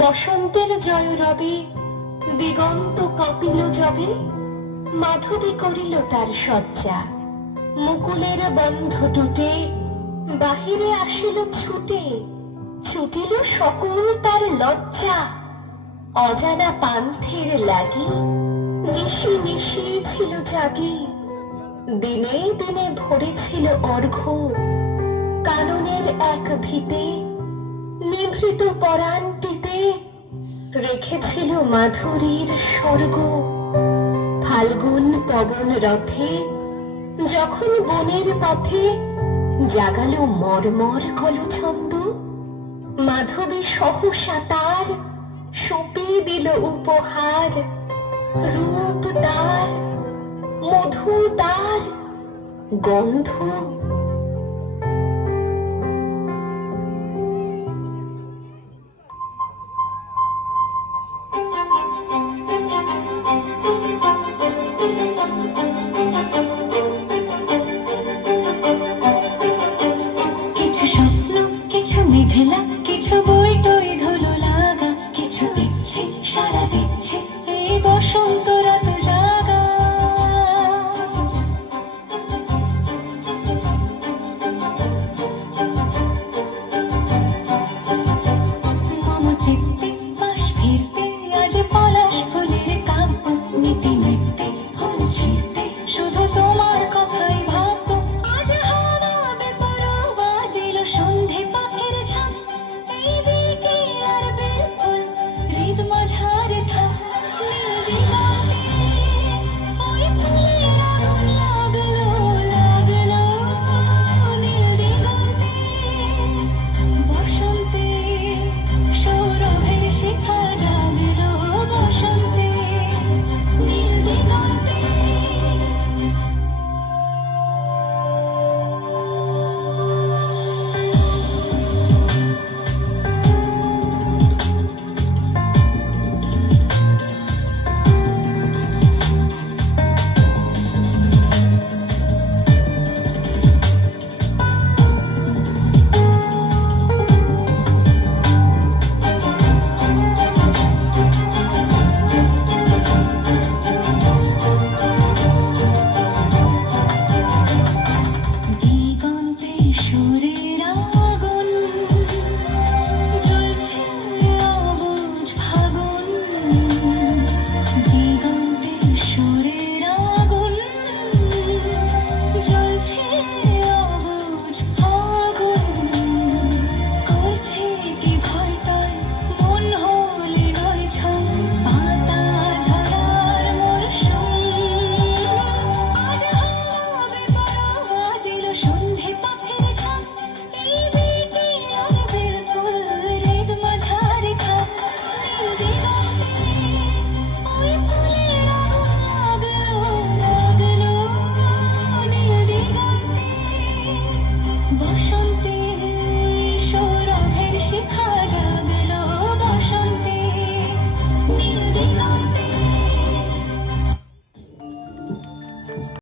বসন্তের জয় রবে, দিগন্ত কাঁপিল যবে, মাধবী করিল তার শয্যা। মুকুলের বন্ধ টুটে বাহিরে আসিল ছুটে, ছুটিল সকল তার লজ্জা। অজানা পান্থের লাগি নিশি নিশি ছিল জাগি, দিনে দিনে ভরেছিল অর্ঘ্য। কাননের এক ভিতে নিভৃত পরাণটিতে রেখেছিল মাধুরীর স্বর্গ। ফাল্গুন পবন রথে যখন বনের পথে জাগালো মর্মর কলছন্দ, মাধবী সহসা তার সঁপে দিল উপহার। রূপ তার, মধু তার, গন্ধ। কিছু স্বপ্ন, কিছু মেঘলা, কিছু বই টই ধুলো লাগা, কিছু দিচ্ছে সারা দিচ্ছে এই বসন্ত